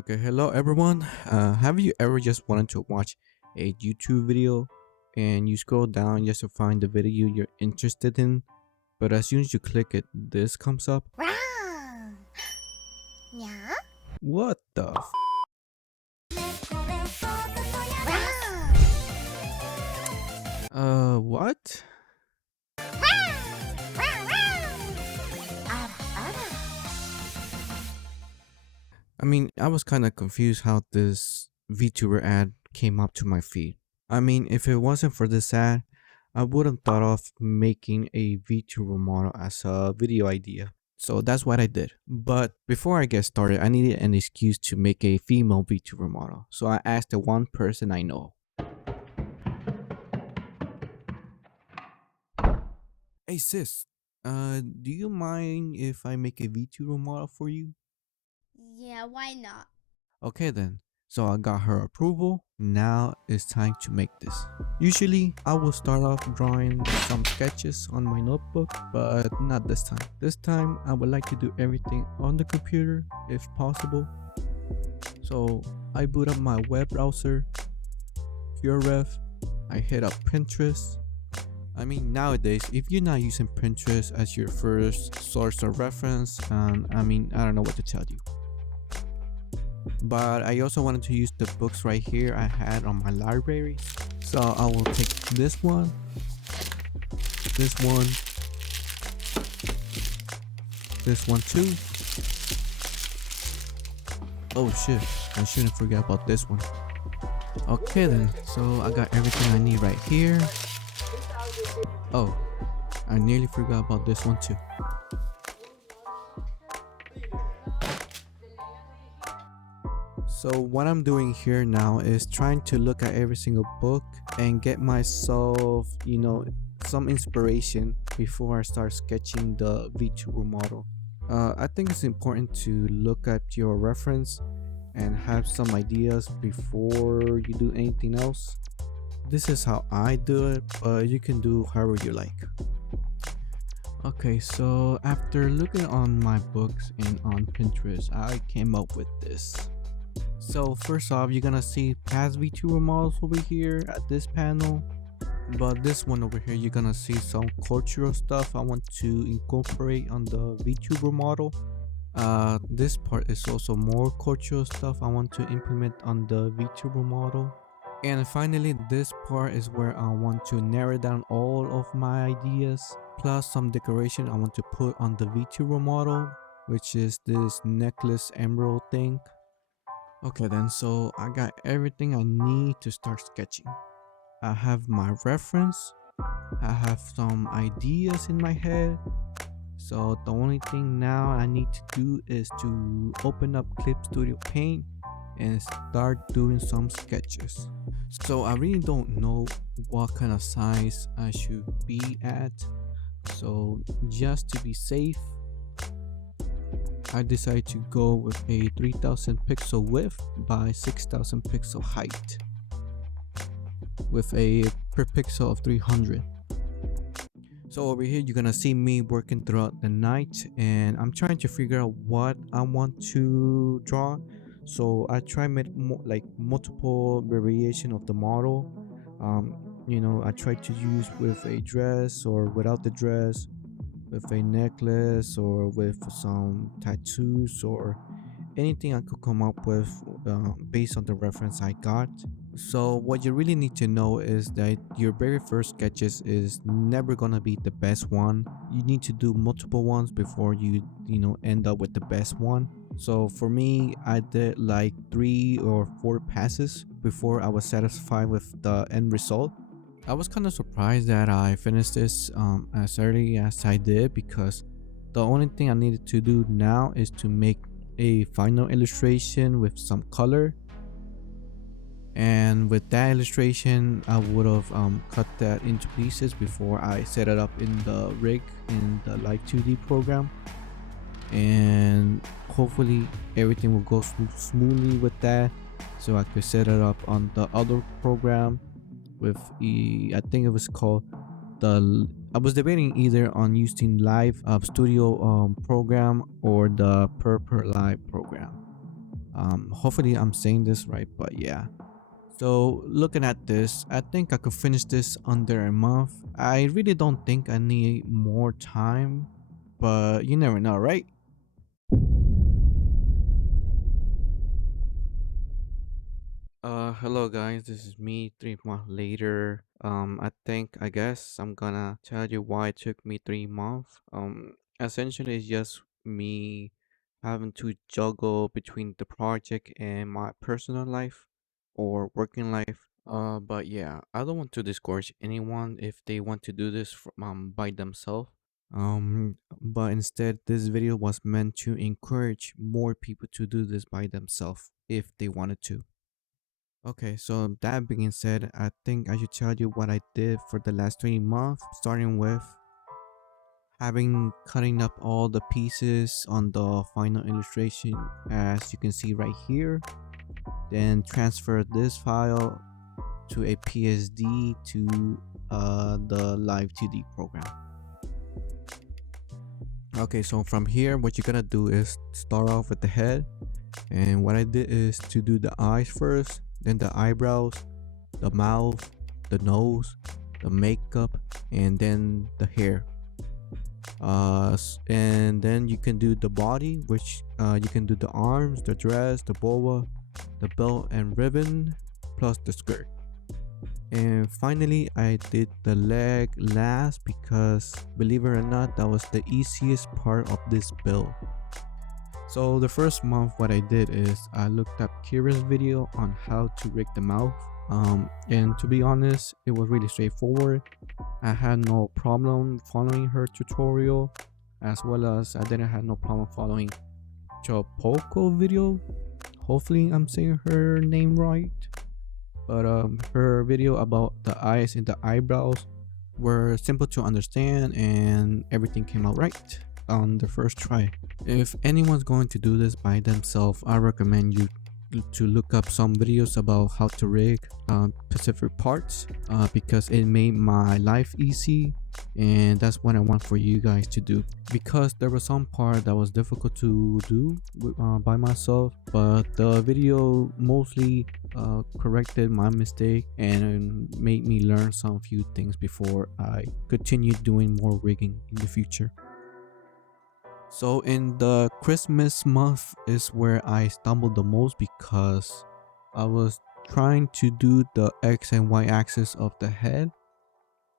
Okay, hello everyone. Have you ever just wanted to watch a YouTube video and you scroll down just to find the video you're interested in, but as soon as you click it, this comes up? Wow! Yeah? What the Wow! what? Ara, ara. I mean, I was kind of confused how this VTuber ad came up to my feed. I mean, if it wasn't for this ad, I wouldn't thought of making a VTuber model as a video idea. So that's what I did. But before I get started, I needed an excuse to make a female VTuber model. So I asked the one person I know. Hey sis, do you mind if I make a VTuber model for you? Yeah, why not? Okay then. So I got her approval. Now it's time to make this. Usually I will start off drawing some sketches on my notebook, but not this time. This time I would like to do everything on the computer if possible. So I boot up my web browser, PureRef, I hit up Pinterest. I mean, nowadays, if you're not using Pinterest as your first source of reference, I don't know what to tell you. But I also wanted to use the books right here I had on my library. So I will take this one, this one too. Oh shit, I shouldn't forget about this one. Okay then, so I got everything I need right here. Oh, I nearly forgot about this one too. So what I'm doing here now is trying to look at every single book and get myself, some inspiration before I start sketching the VTuber model. I think it's important to look at your reference and have some ideas before you do anything else. This is how I do it, but you can do however you like. Okay, so after looking on my books and on Pinterest, I came up with this. So first off, you're gonna see past VTuber models over here at this panel, but this one over here you're gonna see some cultural stuff I want to incorporate on the VTuber model. This part is also more cultural stuff I want to implement on the VTuber model. And finally, this part is where I want to narrow down all of my ideas, plus some decoration I want to put on the VTuber model, which is this necklace emerald thing. Okay then, so I got everything I need to start sketching. I have my reference, I have some ideas in my head, so the only thing now I need to do is to open up Clip Studio Paint and start doing some sketches. So I really don't know what kind of size I should be at, so just to be safe, I decided to go with a 3000 pixel width by 6000 pixel height with a per pixel of 300. So over here you're gonna see me working throughout the night and I'm trying to figure out what I want to draw. So I try multiple variation of the model. I try to use with a dress or without the dress, with a necklace or with some tattoos or anything I could come up with based on the reference I got. So what you really need to know is that your very first sketches is never gonna be the best one. You need to do multiple ones before you end up with the best one. So for me, I did like 3 or 4 passes before I was satisfied with the end result. I was kind of surprised that I finished this as early as I did, because the only thing I needed to do now is to make a final illustration with some color, and with that illustration I would have cut that into pieces before I set it up in the rig in the Live 2D program, and hopefully everything will go smoothly with that, so I could set it up on the other program with I think it was called I was debating either on using Live Studio program or the Purple Live program. Hopefully I'm saying this right, but yeah. So looking at this, I think I could finish this under a month. I really don't think I need more time, but you never know, right? Hello guys, this is me 3 months later. I guess I'm gonna tell you why it took me 3 months. Essentially it's just me having to juggle between the project and my personal life or working life. But yeah, I don't want to discourage anyone if they want to do this by themselves. But instead, this video was meant to encourage more people to do this by themselves if they wanted to. Okay, so that being said, I think I should tell you what I did for the last 3 months, starting with having cutting up all the pieces on the final illustration as you can see right here, then transfer this file to a PSD to the live 2D program. Okay, so from here what you're gonna do is start off with the head, and what I did is to do the eyes first, then the eyebrows, the mouth, the nose, the makeup, and then the hair. And then you can do the body, which you can do the arms, the dress, the boa, the belt and ribbon, plus the skirt. And finally, I did the leg last because, believe it or not, that was the easiest part of this build. So the first month what I did is I looked up Kira's video on how to rig the mouth. And to be honest, it was really straightforward. I had no problem following her tutorial, as well as I didn't have no problem following Chopoko video. Hopefully I'm saying her name right. But her video about the eyes and the eyebrows were simple to understand and everything came out right on the first try. If anyone's going to do this by themselves, I recommend you to look up some videos about how to rig specific parts because it made my life easy, and that's what I want for you guys to do, because there was some part that was difficult to do by myself, but the video mostly corrected my mistake and made me learn some few things before I continue doing more rigging in the future. So in the Christmas month is where I stumbled the most because I was trying to do the X and Y axis of the head,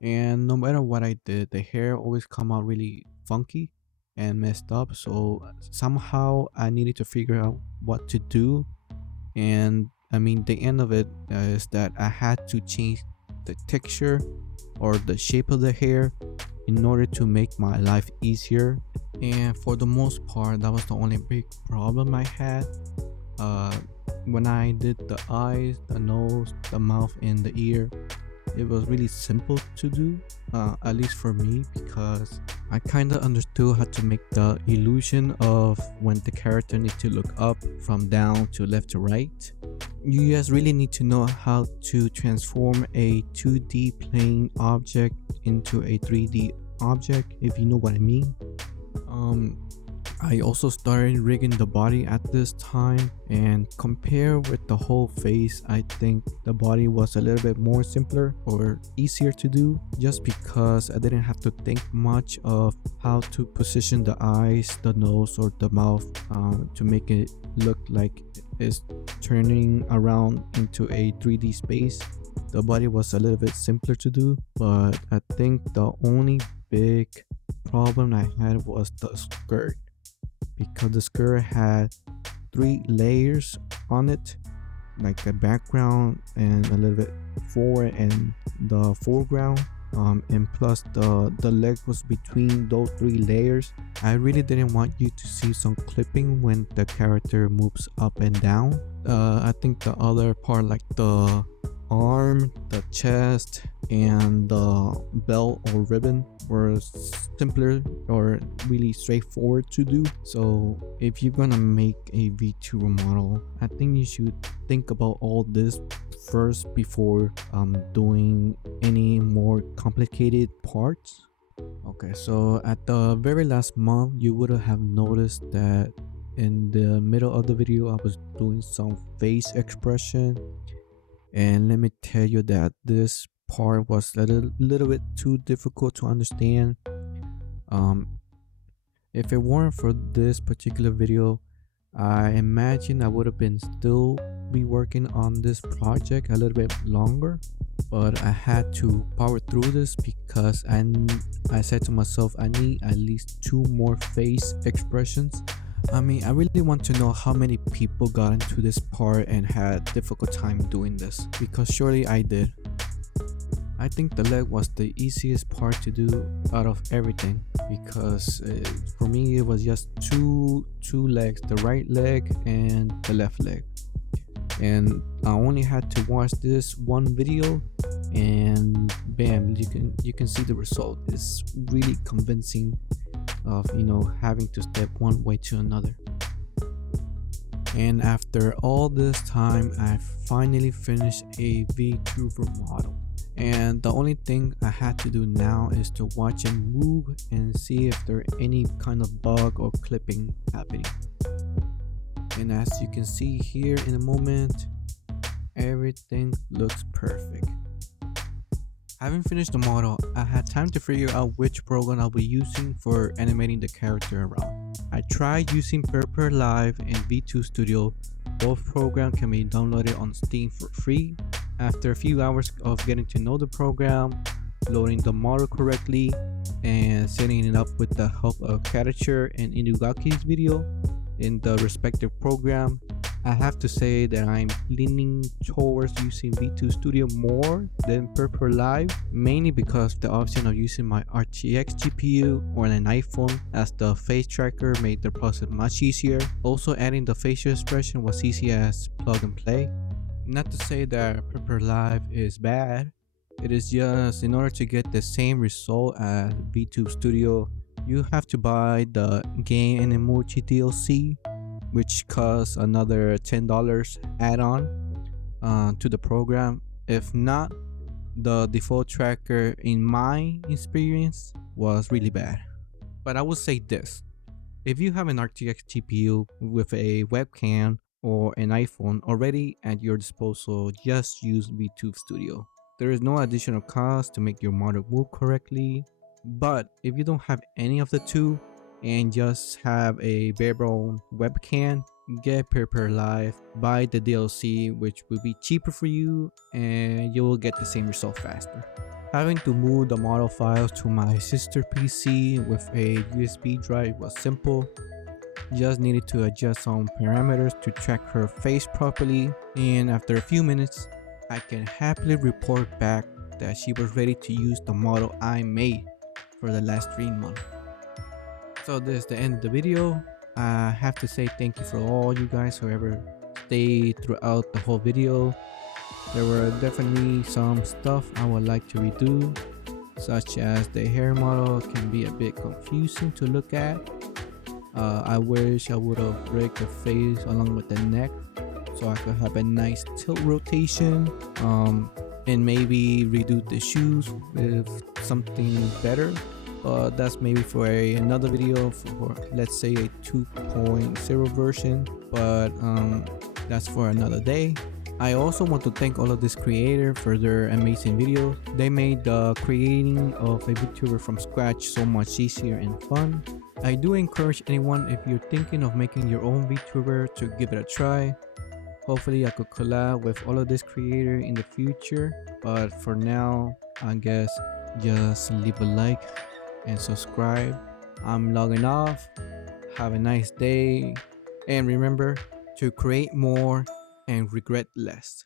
and no matter what I did, the hair always come out really funky and messed up. So somehow I needed to figure out what to do, and I mean the end of it is that I had to change the texture or the shape of the hair in order to make my life easier. And for the most part, that was the only big problem I had. When I did the eyes, the nose, the mouth, and the ear, it was really simple to do, at least for me, because I kind of understood how to make the illusion of when the character needs to look up from down to left to right. You guys really need to know how to transform a 2D plane object into a 3D object, if you know what I mean. I also started rigging the body at this time, and compared with the whole face, I think the body was a little bit more simpler or easier to do, just because I didn't have to think much of how to position the eyes, the nose, or the mouth to make it look like it's turning around into a 3D space. The body was a little bit simpler to do, but I think the only big problem I had was the skirt, because the skirt had 3 layers on it, like the background and a little bit forward and the foreground, and plus the leg was between those 3 layers. I really didn't want you to see some clipping when the character moves up and down. I think the other part, like the arm, the chest, and the belt or ribbon, were simpler or really straightforward to do. So if you're gonna make a VTuber model, I think you should think about all this first before doing any more complicated parts. Okay, so at the very last month, you would have noticed that In the middle of the video, I was doing some face expression, and let me tell you that this part was a little bit too difficult to understand. Um, if it weren't for this particular video, I imagine I would have been still be working on this project a little bit longer, but I had to power through this because I said to myself I need at least two more face expressions. I mean, I really want to know how many people got into this part and had difficult time doing this, because surely I did. I think the leg was the easiest part to do out of everything, because for me it was just two legs, the right leg and the left leg, and I only had to watch this one video, and bam, you can see the result. It's really convincing of having to step one way to another. And after all this time, I finally finished a VTuber model. And the only thing I had to do now is to watch him move and see if there any kind of bug or clipping happening. And as you can see here in a moment, everything looks perfect. Having finished the model, I had time to figure out which program I'll be using for animating the character around. I tried using Purple Live and V2 Studio. Both programs can be downloaded on Steam for free. After a few hours of getting to know the program, loading the model correctly, and setting it up with the help of Karacher and Inugaki's video in the respective program, I have to say that I'm leaning towards using V2 Studio more than Purple Live, mainly because the option of using my RTX GPU or an iPhone as the face tracker made the process much easier. Also, adding the facial expression was easy as plug and play. Not to say that Purple Live is bad, it is just in order to get the same result as V2 Studio, you have to buy the game and emoji DLC, which costs another $10 add-on to the program. If not, the default tracker in my experience was really bad. But I will say this: if you have an RTX GPU with a webcam or an iPhone already at your disposal, just use VTube Studio. There is no additional cost to make your model move correctly. But if you don't have any of the two and just have a bare bone webcam, get Purple Live, buy the DLC, which will be cheaper for you, and you will get the same result faster. Having to move the model files to my sister PC with a USB drive was simple. Just needed to adjust some parameters to track her face properly, and after a few minutes, I can happily report back that she was ready to use the model I made for the last 3 months. So this is the end of the video. I have to say thank you for all you guys who ever stayed throughout the whole video. There were definitely some stuff I would like to redo, such as the hair model can be a bit confusing to look at. I wish I would have rigged the face along with the neck so I could have a nice tilt rotation, and maybe redo the shoes with something better. But that's maybe for another video, for let's say a 2.0 version, but that's for another day. I also want to thank all of these creators for their amazing videos. They made the creating of a VTuber from scratch so much easier and fun. I do encourage anyone, if you're thinking of making your own VTuber, to give it a try. Hopefully I could collab with all of these creators in the future, but for now, I guess just leave a like and subscribe. I'm logging off. Have a nice day, and remember to create more and regret less.